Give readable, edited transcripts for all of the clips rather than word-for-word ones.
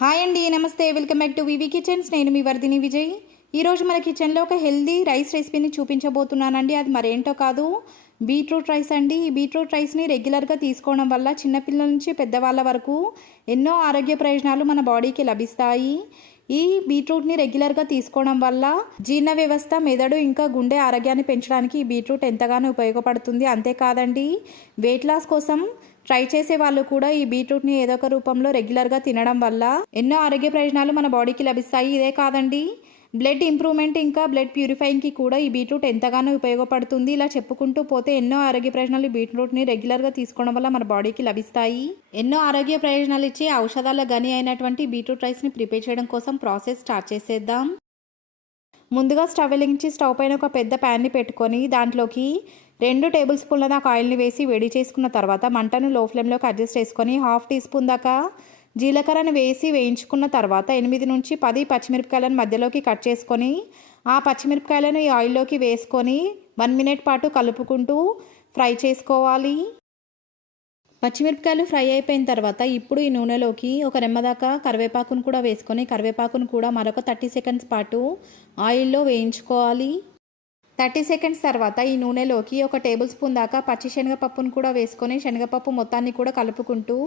Hi అండి, నమస్తే. Welcome back to V V kitchens. నేను మీ వర్ధిని విజయ్. ఈరోజు మన కిచెన్లో ఒక హెల్దీ రైస్ రెసిపీని చూపించబోతున్నానండి. అది మరేంటో కాదు, బీట్రూట్ రైస్ అండి. ఈ బీట్రూట్ రైస్ని రెగ్యులర్గా తీసుకోవడం వల్ల చిన్నపిల్లల నుంచి పెద్దవాళ్ళ వరకు ఎన్నో ఆరోగ్య ప్రయోజనాలు మన బాడీకి లభిస్తాయి. ఈ బీట్రూట్ని రెగ్యులర్గా తీసుకోవడం వల్ల జీర్ణ వ్యవస్థ, మెదడు ఇంకా గుండె ఆరోగ్యాన్ని పెంచడానికి ఈ బీట్రూట్ ఎంతగానో ఉపయోగపడుతుంది. అంతేకాదండి, వెయిట్ లాస్ కోసం ట్రై చేసే వాళ్ళు కూడా ఈ బీట్రూట్ని ఏదో ఒక రూపంలో రెగ్యులర్గా తినడం వల్ల ఎన్నో ఆరోగ్య ప్రయోజనాలు మన బాడీకి లభిస్తాయి. ఇదే కాదండి, బ్లడ్ ఇంప్రూవ్మెంట్ ఇంకా బ్లడ్ ప్యూరిఫైయింగ్కి కూడా ఈ బీట్రూట్ ఎంతగానో ఉపయోగపడుతుంది. ఇలా చెప్పుకుంటూ పోతే ఎన్నో ఆరోగ్య ప్రయోజనాలు ఈ బీట్రూట్ని రెగ్యులర్గా తీసుకోవడం వల్ల మన బాడీకి లభిస్తాయి. ఎన్నో ఆరోగ్య ప్రయోజనాలు ఇచ్చే ఔషధాల గని అయినటువంటి బీట్రూట్ రైస్ని ప్రిపేర్ చేయడం కోసం ప్రాసెస్ స్టార్ట్ చేసేద్దాం. ముందుగా స్టవ్ వెలిగించి స్టవ్ పైన ఒక పెద్ద ప్యాన్ని పెట్టుకొని దాంట్లోకి 2 టేబుల్ స్పూన్ల దాకా ఆయిల్ని వేసి వేడి చేసుకున్న తర్వాత మంటను లో ఫ్లేమ్లోకి అడ్జస్ట్ చేసుకొని 1/2 టీ స్పూన్ దాకా జీలకర్రను వేసి వేయించుకున్న తర్వాత 8 నుంచి 10 పచ్చిమిరపకాయలను మధ్యలోకి కట్ చేసుకొని ఆ పచ్చిమిరపకాయలను ఈ ఆయిల్లోకి వేసుకొని 1 మినిట్ పాటు కలుపుకుంటూ ఫ్రై చేసుకోవాలి. పచ్చిమిరపకాయలు ఫ్రై అయిపోయిన తర్వాత ఇప్పుడు ఈ నూనెలోకి ఒక రెమ్మదాకా కరివేపాకును కూడా వేసుకొని కరివేపాకును కూడా మరొక 30 సెకండ్స్ పాటు ఆయిల్లో వేయించుకోవాలి. 30 సెకండ్స్ తర్వాత ఈ నూనెలోకి ఒక టేబుల్ స్పూన్ దాకా పచ్చి శనగపప్పును కూడా వేసుకొని శనగపప్పు మొత్తాన్ని కూడా కలుపుకుంటూ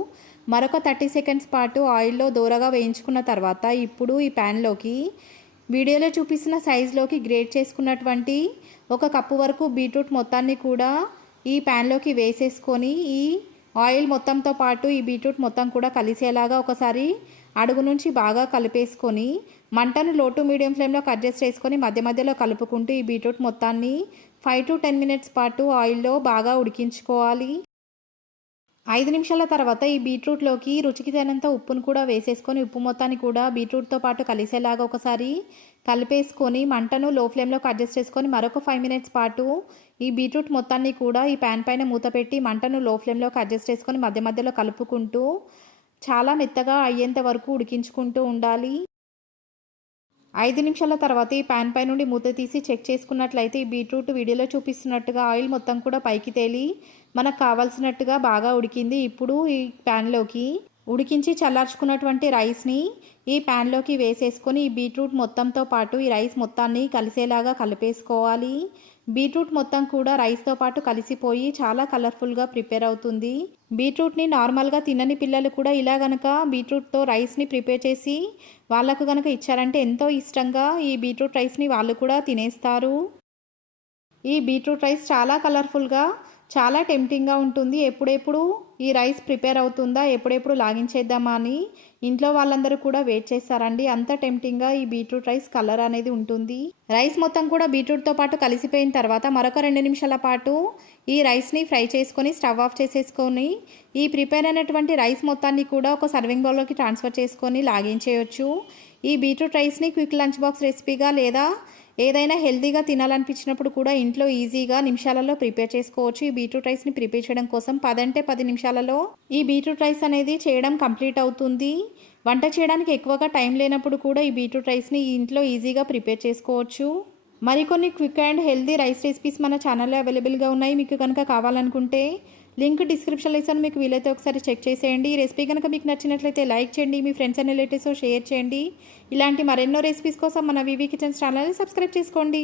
మరొక 30 సెకండ్స్ పాటు ఆయిల్లో దూరగా వేయించుకున్న తర్వాత ఇప్పుడు ఈ ప్యాన్లోకి వీడియోలో చూపిస్తున్న సైజులోకి గ్రేట్ చేసుకున్నటువంటి 1 కప్పు వరకు బీట్రూట్ మొత్తాన్ని కూడా ఈ ప్యాన్లోకి వేసేసుకొని ఈ ఆయిల్ మొత్తంతో పాటు ఈ బీట్రూట్ మొత్తం కూడా కలిసేలాగా ఒకసారి అడుగు నుంచి బాగా కలిపేసుకొని మంటను లో టు మీడియం ఫ్లేమ్లోకి అడ్జస్ట్ చేసుకొని మధ్య మధ్యలో కలుపుకుంటూ ఈ బీట్రూట్ మొత్తాన్ని 5 to 10 మినిట్స్ పాటు ఆయిల్లో బాగా ఉడికించుకోవాలి. 5 నిమిషాల తర్వాత ఈ బీట్రూట్లోకి రుచికి తగినంత ఉప్పును కూడా వేసేసుకొని ఉప్పు మొత్తాన్ని కూడా బీట్రూట్తో పాటు కలిసేలాగా ఒకసారి కలిపేసుకొని మంటను లో ఫ్లేమ్లోకి అడ్జస్ట్ చేసుకొని మరొక 5 మినిట్స్ పాటు ఈ బీట్రూట్ మొత్తాన్ని కూడా ఈ ప్యాన్ పైన మూత పెట్టి మంటను లో ఫ్లేమ్లోకి అడ్జస్ట్ చేసుకొని మధ్య మధ్యలో కలుపుకుంటూ చాలా మెత్తగా అయ్యేంత వరకు ఉడికించుకుంటూ ఉండాలి. 5 నిమిషాల తర్వాత ఈ ప్యాన్ పై నుండి మూత తీసి చెక్ చేసుకున్నట్లయితే ఈ బీట్రూట్ వీడియోలో చూపిస్తున్నట్టుగా ఆయిల్ మొత్తం కూడా పైకి తేలి మనకు కావాల్సినట్టుగా బాగా ఉడికింది. ఇప్పుడు ఈ ప్యాన్లోకి ఉడికించి చల్లార్చుకున్నటువంటి రైస్ని ఈ ప్యాన్లోకి వేసేసుకొని ఈ బీట్రూట్ మొత్తంతో పాటు ఈ రైస్ మొత్తాన్ని కలిసేలాగా కలిపేసుకోవాలి. బీట్రూట్ మొత్తం కూడా రైస్తో పాటు కలిసిపోయి చాలా కలర్ఫుల్గా ప్రిపేర్ అవుతుంది. బీట్రూట్ని నార్మల్గా తినని పిల్లలు కూడా ఇలా గనక బీట్రూట్తో రైస్ని ప్రిపేర్ చేసి వాళ్ళకు గనక ఇచ్చారంటే ఎంతో ఇష్టంగా ఈ బీట్రూట్ రైస్ని వాళ్ళు కూడా తినేస్తారు. ఈ బీట్రూట్ రైస్ చాలా కలర్ఫుల్గా చాలా టెంప్టింగ్గా ఉంటుంది. ఎప్పుడెప్పుడు ఈ రైస్ ప్రిపేర్ అవుతుందా, ఎప్పుడెప్పుడు లాగించేద్దామా అని ఇంట్లో వాళ్ళందరూ కూడా వెయిట్ చేస్తారండి. అంత టెంప్టింగ్గా ఈ బీట్రూట్ రైస్ కలర్ అనేది ఉంటుంది. రైస్ మొత్తం కూడా బీట్రూట్తో పాటు కలిసిపోయిన తర్వాత మరొక 2 నిమిషాల పాటు ఈ రైస్ని ఫ్రై చేసుకొని స్టవ్ ఆఫ్ చేసేసుకొని ఈ ప్రిపేర్ అయినటువంటి రైస్ మొత్తాన్ని కూడా ఒక సర్వింగ్ బౌల్లోకి ట్రాన్స్ఫర్ చేసుకొని లాగించేయచ్చు. ఈ బీట్రూట్ రైస్ని క్విక్ లంచ్ బాక్స్ రెసిపీగా లేదా ఏదైనా హెల్తీగా తినాలనిపించినప్పుడు కూడా ఇంట్లో ఈజీగా నిమిషాలలో ప్రిపేర్ చేసుకోవచ్చు. ఈ బీట్రూట్ రైస్ని ప్రిపేర్ చేయడం కోసం 10 నిమిషాలలో ఈ బీట్రూట్ రైస్ అనేది చేయడం కంప్లీట్ అవుతుంది. వంట చేయడానికి ఎక్కువగా టైం లేనప్పుడు కూడా ఈ బీట్రూట్ రైస్ని ఇంట్లో ఈజీగా ప్రిపేర్ చేసుకోవచ్చు. మరికొన్ని quick and healthy rice recipes మన ఛానల్లో అవైలబుల్గా ఉన్నాయి. మీకు కనుక కావాలనుకుంటే లింక్ డిస్క్రిప్షన్లో ఇస్తాను, మీకు వీలైతే ఒకసారి చెక్ చేసేయండి. ఈ రెసిపీ కనుక మీకు నచ్చినట్లయితే లైక్ చేయండి, మీ ఫ్రెండ్స్ అండ్ రిలేటివ్స్ షేర్ చేయండి. ఇలాంటి మరెన్నో రెసిపీస్ కోసం మన వివి కిచెన్స్ ఛానల్ని సబ్స్క్రైబ్ చేసుకోండి.